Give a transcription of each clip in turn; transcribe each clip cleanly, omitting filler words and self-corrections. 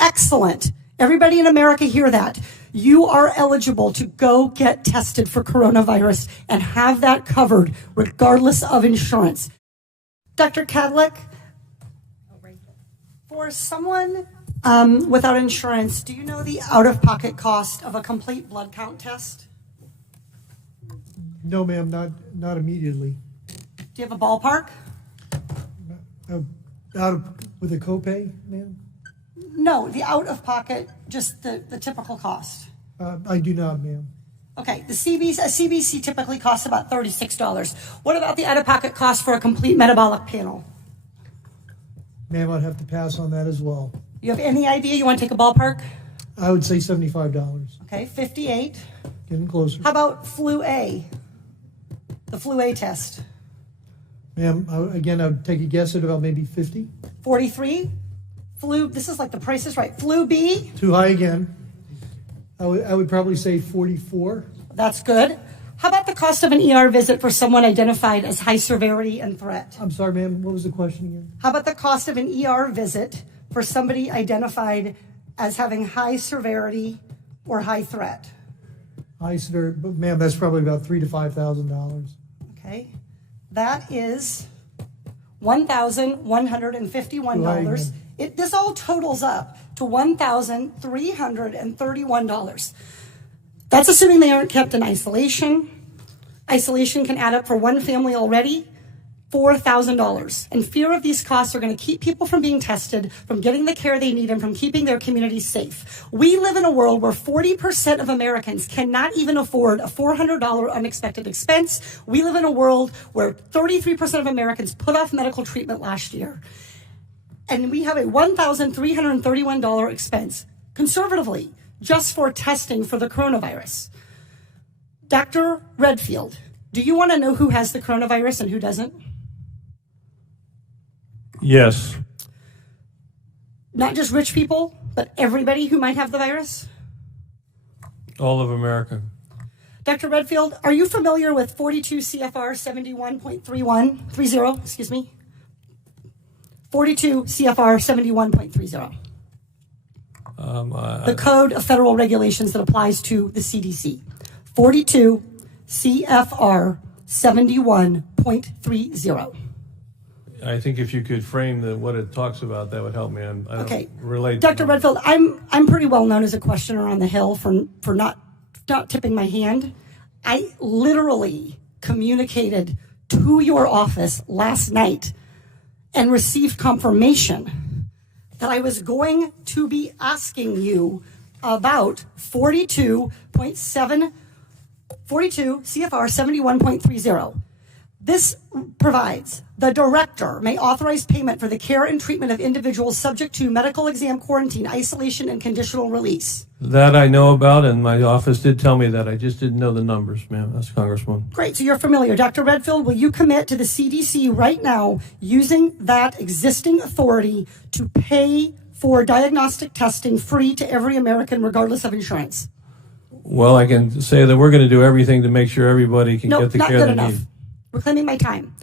Excellent. Everybody in America hear that. You are eligible to go get tested for coronavirus and have that covered regardless of insurance. Dr. Kadlik, for someone without insurance, do you know the out-of-pocket cost of a complete blood count test? No, ma'am, not immediately. Do you have a ballpark? With a copay, ma'am? No, the out-of-pocket, just the typical cost. I do not, ma'am. Okay, a CBC typically costs about $36. What about the out-of-pocket cost for a complete metabolic panel? Ma'am, I'd have to pass on that as well. You have any idea? You want to take a ballpark? I would say $75. Okay, 58. Getting closer. How about flu A? The flu A test. Ma'am, again, I would take a guess at about maybe 50. 43. Flu, this is like the Price is Right. Flu B. Too high again. I would probably say 44. That's good. How about the cost of an ER visit for someone identified as high severity and threat? I'm sorry, ma'am, what was the question again? How about the cost of an ER visit for somebody identified as having high severity or high threat? High severity, but ma'am, that's probably about $3,000 to $5,000. Okay. That is $1,151. This all totals up to $1,331. That's assuming they aren't kept in isolation. Isolation can add up for one family already, $4,000. And fear of these costs are going to keep people from being tested, from getting the care they need, and from keeping their communities safe. We live in a world where 40% of Americans cannot even afford a $400 unexpected expense. We live in a world where 33% of Americans put off medical treatment last year. And we have a $1,331 expense, conservatively, just for testing for the coronavirus. Dr. Redfield, do you want to know who has the coronavirus and who doesn't? Yes. Not just rich people, but everybody who might have the virus? All of America. Dr. Redfield, are you familiar with 42 CFR 71.30, excuse me? 42 CFR 71.30. The Code of Federal Regulations that applies to the CDC. 42 CFR 71.30. I think if you could frame what it talks about, that would help me. I don't relate. Dr. Redfield, I'm pretty well known as a questioner on the Hill for not tipping my hand. I literally communicated to your office last night and received confirmation that I was going to be asking you about 42 CFR 71.30. This provides the director may authorize payment for the care and treatment of individuals subject to medical exam, quarantine, isolation, and conditional release. That I know about, and my office did tell me that. I just didn't know the numbers, ma'am. That's Congresswoman. Great, so you're familiar. Dr. Redfield, will you commit to the CDC right now using that existing authority to pay for diagnostic testing free to every American regardless of insurance? Well, I can say that we're going to do everything to make sure everybody can get the care they need. Reclaiming my time.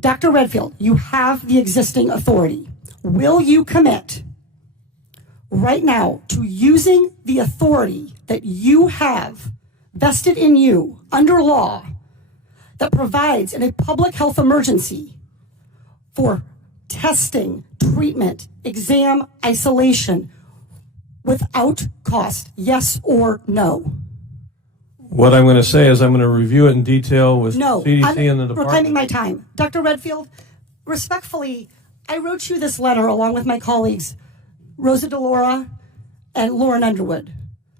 Dr. Redfield, you have the existing authority. Will you commit right now to using the authority that you have vested in you under law that provides in a public health emergency for testing, treatment, exam, isolation without cost? Yes or no? What I'm going to say is I'm going to review it in detail with CDC and the department. Reclaiming my time. Dr. Redfield, respectfully, I wrote you this letter along with my colleagues, Rosa DeLaura and Lauren Underwood,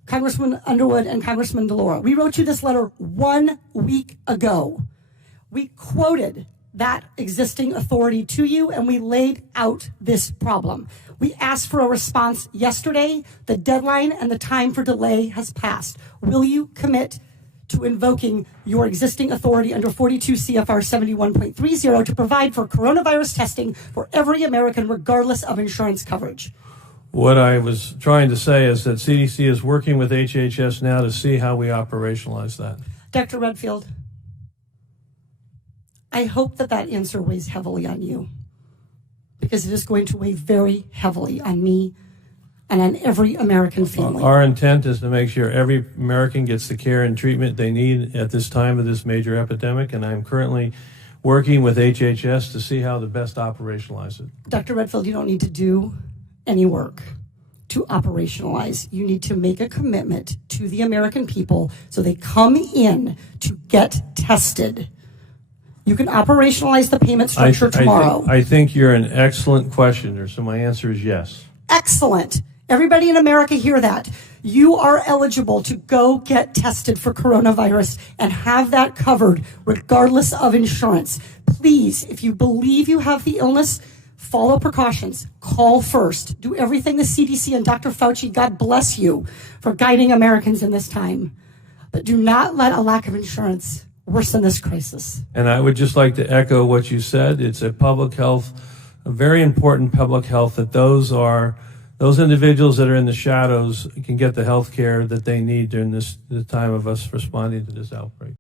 Congressman Underwood and Congressman DeLaura. We wrote you this letter 1 week ago. We quoted that existing authority to you, and we laid out this problem. We asked for a response yesterday. The deadline and the time for delay has passed. Will you commit to invoking your existing authority under 42 CFR 71.30 to provide for coronavirus testing for every American, regardless of insurance coverage? What I was trying to say is that CDC is working with HHS now to see how we operationalize that. Dr. Redfield, I hope that answer weighs heavily on you, because it is going to weigh very heavily on me and on every American family. Our intent is to make sure every American gets the care and treatment they need at this time of this major epidemic, and I'm currently working with HHS to see how to best operationalize it. Dr. Redfield, you don't need to do any work to operationalize. You need to make a commitment to the American people so they come in to get tested. You can operationalize the payment structure tomorrow. I think you're an excellent questioner, so my answer is yes. Excellent. Everybody in America hear that. You are eligible to go get tested for coronavirus and have that covered regardless of insurance. Please, if you believe you have the illness, follow precautions. Call first. Do everything the CDC and Dr. Fauci, God bless you, for guiding Americans in this time. But do not let a lack of insurance worsen this crisis. And I would just like to echo what you said. It's a public health, a very important public health, that those individuals that are in the shadows can get the health care that they need during the time of us responding to this outbreak.